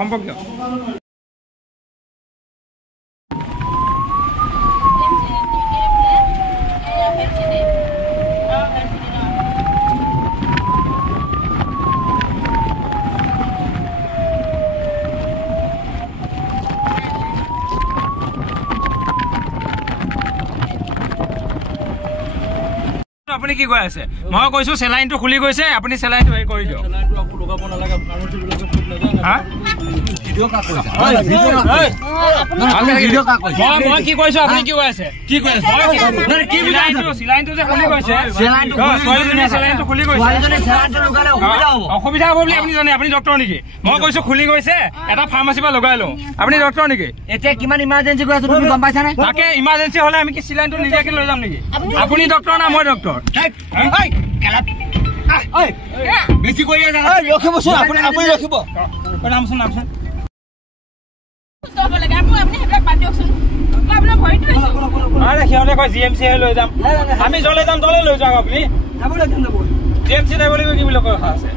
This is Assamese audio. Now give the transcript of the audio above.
সম্পৰ্কীয় আপুনি কি কৈ আছে মই কৈছো সেলাইনটো খুলি গৈছে আপুনি সেলাইনটো এই কৰি দিও সেলাইনটো আকৌ লগাব নালাগে ফাৰ্মাচীৰ লগে ফুট নাযায় হা ভিডিও কা কৈছে ভিডিও কা কৈছে মই কি কৈছো আপুনি কি কৈ আছে কি কৈ আছে কি সেলাইনটো যে খুলি গৈছে সেলাইনটো খুলি গৈছে সেলাইনটো লগালে অসুবিধা হ'ব বুলি আপুনি জানে আপুনি ডক্টৰ নেকি মই কৈছো খুলি গৈছে এটা ফাৰ্মাচী পৰা লগাই লও আপুনি ডক্টৰ নেকি এতিয়া কিমান ইমাৰ্জেন্সি কৈ আছে তুমি গম পাইছা নে তাকে ইমাৰ্জেন্সি হলে আমি কি সেলাইনটো নিজাকে লৈ যাম নেকি আপুনি ডক্টৰ না মই ডক্টৰ ঐ কেলা ঐ বেছি কই আছে ৰখিব সো আপুনি ৰখিব নামছন stop লাগে আপুনি হেবিলাক বাদ দিওকচোন আপুনি ভয় থৈছো আরে সিহঁতে কয় জিএমসি লৈ যাম আমি জলে যাম জলে লৈ যাম আপুনি জিএমসি নাই বুলি কি বুলি কথা আছে